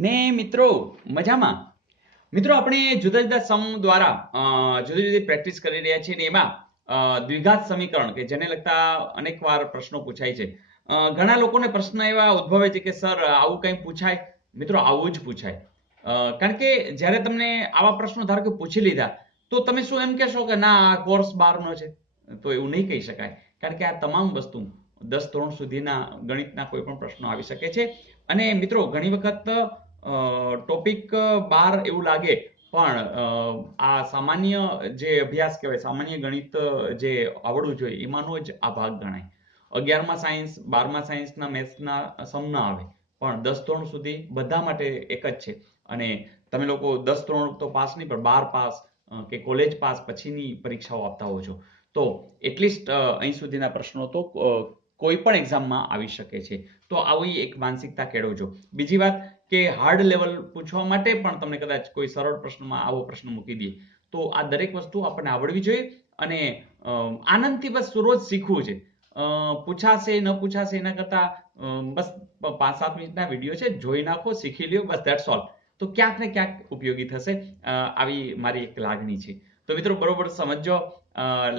ને મિત્રો મજામાં? મિત્રો આપણે જુદા જુદા સમ દ્વારા જુદી જુદી પ્રેક્ટિસ કરી રહ્યા છીએ ને એમાં દ્વિઘાત સમીકરણ કે જેને લગતા અનેકવાર પ્રશ્નો પૂછાય છે. ઘણા લોકોને પ્રશ્ન એવા ઉદ્ભવે છે કે સર આવું કંઈ પૂછાય? મિત્રો આવું જ પૂછાય. કારણ કે જ્યારે તમને આવા પ્રશ્નો ધારો કે પૂછી લીધા તો તમે શું એમ કહેશો કે ના આ કોર્સ 12નો છે? તો એવું નહીં કહી શકાય. કારણ કે આ તમામ વસ્તુ 10 ધોરણ સુધીના ગણિતના કોઈ પણ પ્રશ્નો આવી શકે છે. અને મિત્રો ઘણી વખત ટોપિક 12 એવું લાગે પણ આ સામાન્ય જે અભ્યાસ કહેવાય, સામાન્ય ગણિત જે આવડવું જોઈએ એમાંનો જ આ ભાગ ગણાય. 11મા સાયન્સ 12મા સાયન્સના મેથ્સના સમ ના આવે પણ 10 ધોરણ સુધી બધા માટે એક જ છે. અને તમે લોકો 10 ધોરણ તો પાસ નહીં પણ 12 પાસ કે કોલેજ પાસ પછીની પરીક્ષાઓ આપતા હો છો તો એટલીસ્ટ અહીં સુધીના પ્રશ્નો તો કોઈ પણ એક્ઝામમાં આવી શકે છે. તો આવી એક માનસિકતા કેળવજો. બીજી વાત કે હાર્ડ લેવલ પૂછવા માટે પણ તમને કદાચ કોઈ સરળ પ્રશ્નમાં આવો પ્રશ્ન મૂકી દે તો આ દરેક વસ્તુ આપણને આવડવી જોઈએ અને આનંદથી બસ રોજ શીખવું છે. પૂછાશે ન પૂછાશે એના કરતા બસ 5-7 મિનિટના વિડીયો છે, જોઈ નાખો, શીખી લ્યો, બસ ધેટ્સ ઓલ. તો ક્યાંક ને ક્યાંક ઉપયોગી થશે. આવી મારી એક લાગણી છે. તો મિત્રો બરોબર સમજો,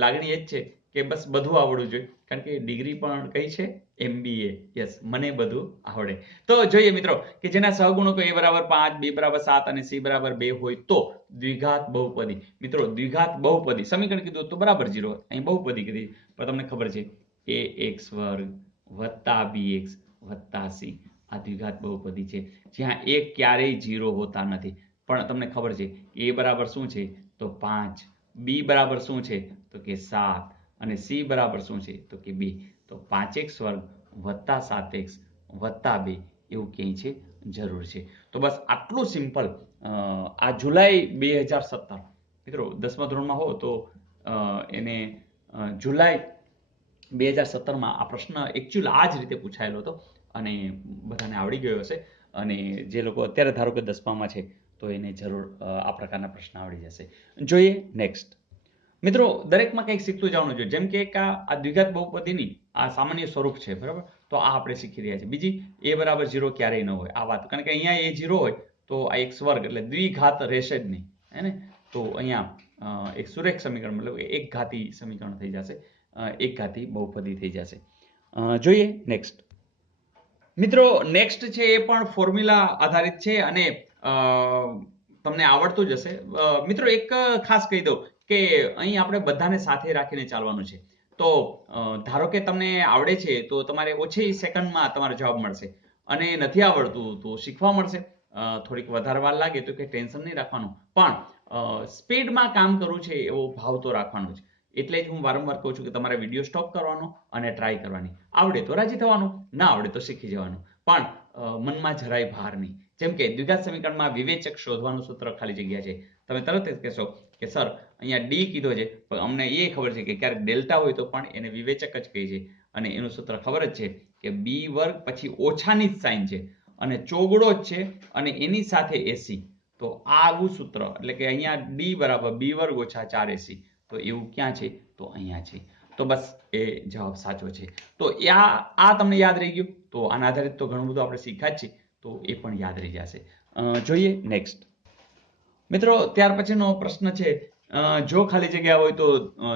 લાગણી એ જ છે કે બસ બધું આવડવું જોઈએ. કારણ કે ડિગ્રી પણ કઈ છે? MBA. યસ, મને બધું આવડે. તો જોઈએ મિત્રો કે જેના સહગુણકો a બરાબર 5, b બરાબર 7 અને c બરાબર 2 હોય તો દ્વિઘાત બહુપદી. મિત્રો દ્વિઘાત બહુપદી સમીકરણ કીધું તો બરાબર 0, અહીં બહુપદી કીધી પણ તમને ખબર છે ax વર્ગ વત્તા bx વત્તા c આ દ્વિઘાત બહુપદી છે જ્યાં a ક્યારેય 0 હોતા નથી. પણ તમને ખબર છે a બરાબર શું છે તો 5, b બરાબર શું છે તો કે 7 અને c બરાબર શું છે તો કે 2. તો 5x વર્ગ વત્તા 7x વત્તા 2 એવું ક્યાંય છે જરૂર છે. તો બસ આટલું સિમ્પલ. આ જુલાઈ 2017 મિત્રો 10મા ધોરણમાં હો તો એને જુલાઈ 2017માં આ પ્રશ્ન એકચ્યુઅલ આ જ રીતે પૂછાયેલો હતો અને બધાને આવડી ગયો હશે. અને જે લોકો અત્યારે ધારો કે 10મામાં છે તો એને જરૂર આ પ્રકારના પ્રશ્ન આવડી જશે. જોઈએ નેક્સ્ટ. મિત્રો દરેકમાં કંઈક શીખતું જવાનું જોઈએ. જેમ કે આ દ્વિઘાત બહુપદીની આ સામાન્ય સ્વરૂપ છે, બરાબર? તો આ આપણે શીખી રહ્યા છીએ. બીજી a બરાબર 0 ક્યારેય ન હોય આ વાત. કારણ કે અહીંયા a 0 હોય તો આ x વર્ગ એટલે દ્વિઘાત રહેશે જ નહીં, હે ને? તો અહીંયા એક સુરેખ સમીકરણ મતલબ એક ઘાતી સમીકરણ થઈ જશે, એક ઘાતી બહુપદી થઈ જશે. જોઈએ નેક્સ્ટ. મિત્રો નેક્સ્ટ છે એ પણ ફોર્મ્યુલા આધારિત છે અને તમને આવડતું જ હશે. મિત્રો એક ખાસ કહી દઉં કે અહીં આપણે બધાને સાથે રાખીને ચાલવાનું છે. તો ધારો કે તમને આવડે છે તો તમારે ઓછી સેકન્ડમાં તમારો જવાબ મળશે અને નથી આવડતું તો શીખવા મળશે. થોડીક વધારે વાર લાગે તો કે ટેન્શન નહીં રાખવાનું પણ સ્પીડમાં કામ કરવું છે એવો ભાવ તો રાખવાનો જ. એટલે જ હું વારંવાર કહું છું કે તમારે વિડીયો સ્ટોપ કરવાનો અને ટ્રાય કરવાની. આવડે તો રાજી થવાનું, ના આવડે તો શીખી જવાનું. પણ મનમાં જરાય ભાર નહીં. જેમ કે દ્વિઘાત સમીકરણમાં વિવેચક શોધવાનું સૂત્ર ખાલી જગ્યા છે. તમે તરત જ કહેશો કે સર અહીંયા ડી કીધો છે પણ અમને એ ખબર છે કે ક્યારેક ડેલ્ટા હોય તો પણ એને વિવેચક જ કહે છે અને એનું સૂત્ર ખબર જ છે કે બી વર્ગ પછી ઓછાની જ સાઇન છે અને ચોગડો જ છે અને એની સાથે એસી. તો આ આવું સૂત્ર એટલે કે અહીંયા ડી બરાબર બી વર્ગ ઓછા 4ac. તો એવું ક્યાં છે તો અહીંયા છે. તો બસ એ જવાબ સાચો છે. તો આ તમને યાદ રહી ગયું. તો આના આધારિત તો ઘણું બધું આપણે શીખ્યા જ છીએ તો એ પણ યાદ રહી જશે. જોઈએ નેક્સ્ટ. મિત્રો ત્યાર પછીનો પ્રશ્ન છે જો ખાલી જગ્યા હોય તો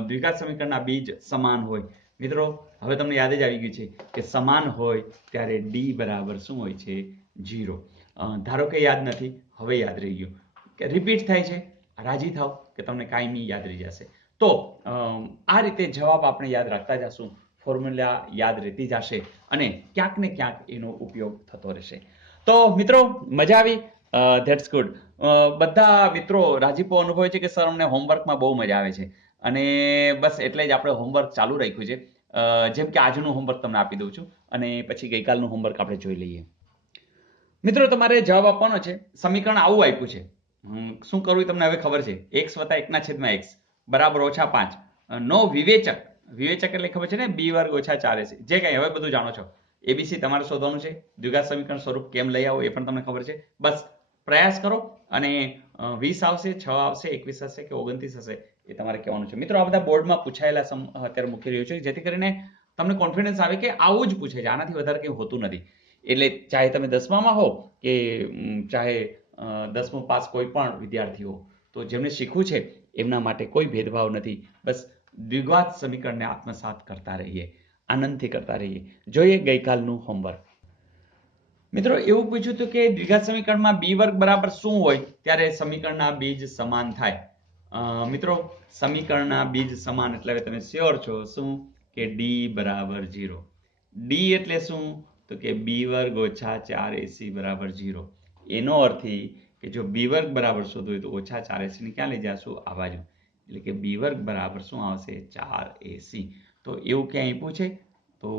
દ્વિઘાત સમીકરણના બીજ સમાન હોય. મિત્રો હવે તમને યાદ જ આવી ગયું છે કે સમાન હોય ત્યારે ડી બરાબર શું હોય છે 0. ધારો કે યાદ નથી, હવે યાદ રહી ગયું. કે રિપીટ થાય છે, રાજી થાવ કે તમને કાયમી યાદ રહી જશે. તો આ રીતે જવાબ આપણે યાદ રાખતા જશું, ફોર્મ્યુલા યાદ રહેતી જશે અને ક્યાંક ને ક્યાંક એનો ઉપયોગ થતો રહેશે. તો મિત્રો મજા આવી? That's good. બધા મિત્રો રાજીપો અનુભવે છે કે સર અમને હોમવર્કમાં બહુ મજા આવે છે અને બસ એટલે જ આપણે હોમવર્ક ચાલુ રાખ્યું છે. જેમ કે આજનું હોમવર્ક તમને આપી દઉં છું અને પછી ગઈકાલનું હોમવર્ક આપણે જોઈ લઈએ. મિત્રો તમારે જવાબ આપવાનો છે. સમીકરણ આવું આપ્યું છે. શું કરવું એ તમને હવે ખબર છે. x વત્તા 1/x બરાબર ઓછા 5 નો વિવેચક. વિવેચક એટલે ખબર છે ને b વર્ગ ઓછા 4ac. જે કંઈ હવે બધું જાણો છો. એબીસી તમારે શોધવાનું છે. દ્વિઘાત સમીકરણ સ્વરૂપ કેમ લઈ આવો એ પણ તમને ખબર છે. બસ પ્રયાસ કરો અને 20 આવશે, 6 આવશે, 21 હશે કે 29 હશે એ તમારે કહેવાનું છે. મિત્રો આ બધા બોર્ડમાં પૂછાયેલા અત્યારે મૂકી રહ્યો છે જેથી કરીને તમને કોન્ફિડન્સ આવે કે આવું જ પૂછે છે, આનાથી વધારે કંઈ હોતું નથી. એટલે ચાહે તમે 10મામાં હો કે ચાહે 10મું પાસ કોઈ પણ વિદ્યાર્થી હો, તો જેમને શીખવું છે એમના માટે કોઈ ભેદભાવ નથી. બસ દ્વિઘાત સમીકરણને આત્મસાત કરતા રહીએ, આનંદથી કરતા રહીએ. જોઈએ ગઈકાલનું હોમવર્ક. મિત્રો એવું પૂછ્યું હતું કે દ્વિઘાત સમીકરણમાં b વર્ગ બરાબર શું હોય ત્યારે સમીકરણના બીજ સમાન થાય. મિત્રો સમીકરણના બીજ સમાન એટલે તમે શ્યોર છો શું કે d બરાબર 0. d એટલે શું તો કે b વર્ગ ઓછા 4ac બરાબર 0. એનો અર્થ કે જો b વર્ગ બરાબર શોધવું હોય તો ઓછા 4ac ને ક્યાં લઈ જશું? આ બાજુ. એટલે કે b વર્ગ બરાબર શું આવશે? 4ac. તો એવું ક્યાંય પૂછે તો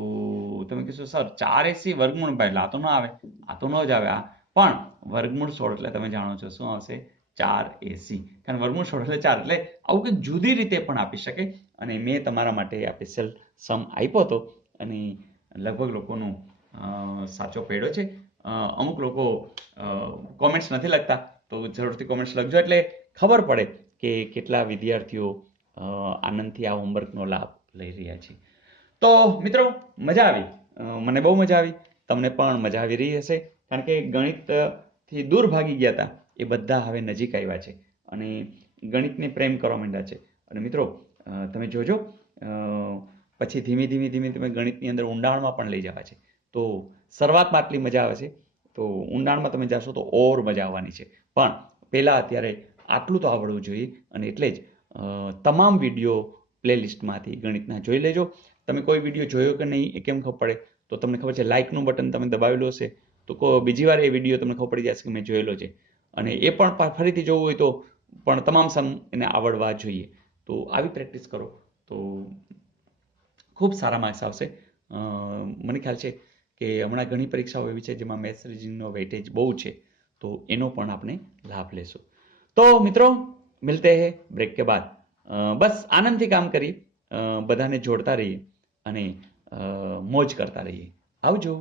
તમે કહેશો સર 4ac વર્ગમૂળ એટલે આ તો ન આવે, આ તો ન જ આવે. પણ વર્ગમૂળ 16 એટલે તમે જાણો છો શું આવશે? 4ac. કારણ વર્ગમૂળ 16 એટલે 4 એટલે આવું કંઈક જુદી રીતે પણ આપી શકે. અને મેં તમારા માટે આ સ્પેશિયલ સમ આપ્યો હતો અને લગભગ લોકોનો સાચો પડ્યો છે. અમુક લોકો કોમેન્ટ્સ નથી લખતા તો જરૂરથી કોમેન્ટ્સ લખજો એટલે ખબર પડે કે કેટલા વિદ્યાર્થીઓ આનંદથી આ હોમવર્કનો લાભ લઈ રહ્યા છે. તો મિત્રો મજા આવી, મને બહુ મજા આવી, તમને પણ મજા આવી રહી હશે. કારણ કે ગણિતથી દૂર ભાગી ગયા હતા એ બધા હવે નજીક આવ્યા છે અને ગણિતને પ્રેમ કરવા માંડ્યા છે. અને મિત્રો તમે જોજો પછી ધીમે ધીમે તમે ગણિતની અંદર ઊંડાણમાં પણ લઈ જવા છે. તો શરૂઆતમાં આટલી મજા આવે છે તો ઊંડાણમાં તમે જશો તો ઓર મજા આવવાની છે. પણ પહેલાં અત્યારે આટલું તો આવડવું જોઈએ અને એટલે જ તમામ વિડીયો પ્લેલિસ્ટમાંથી ગણિતના જોઈ લેજો. તમે કોઈ વિડીયો જોયો કે નહીં એ કેમ ખબર પડે? તો તમને ખબર છે લાઇકનું બટન તમે દબાવેલું હશે તો બીજી વાર એ વિડીયો તમને ખબર પડી જશે કે મેં જોયેલો છે. અને એ પણ ફરીથી જોવું હોય તો પણ તમામ સમ એને આવડવા જોઈએ. તો આવી પ્રેક્ટિસ કરો તો ખૂબ સારા માર્ક્સ આવશે. મને ખ્યાલ છે કે હમણાં ઘણી પરીક્ષાઓ એવી છે જેમાં મેથ્સ રીઝનિંગનો વેઇટેજ બહુ છે, તો એનો પણ આપણે લાભ લેશું. તો મિત્રો મિલતે હૈ બ્રેક કે બાદ. બસ આનંદથી કામ કરીએ, બધાને જોડતા રહીએ અને મોજ કરતા રહીએ. આવજો.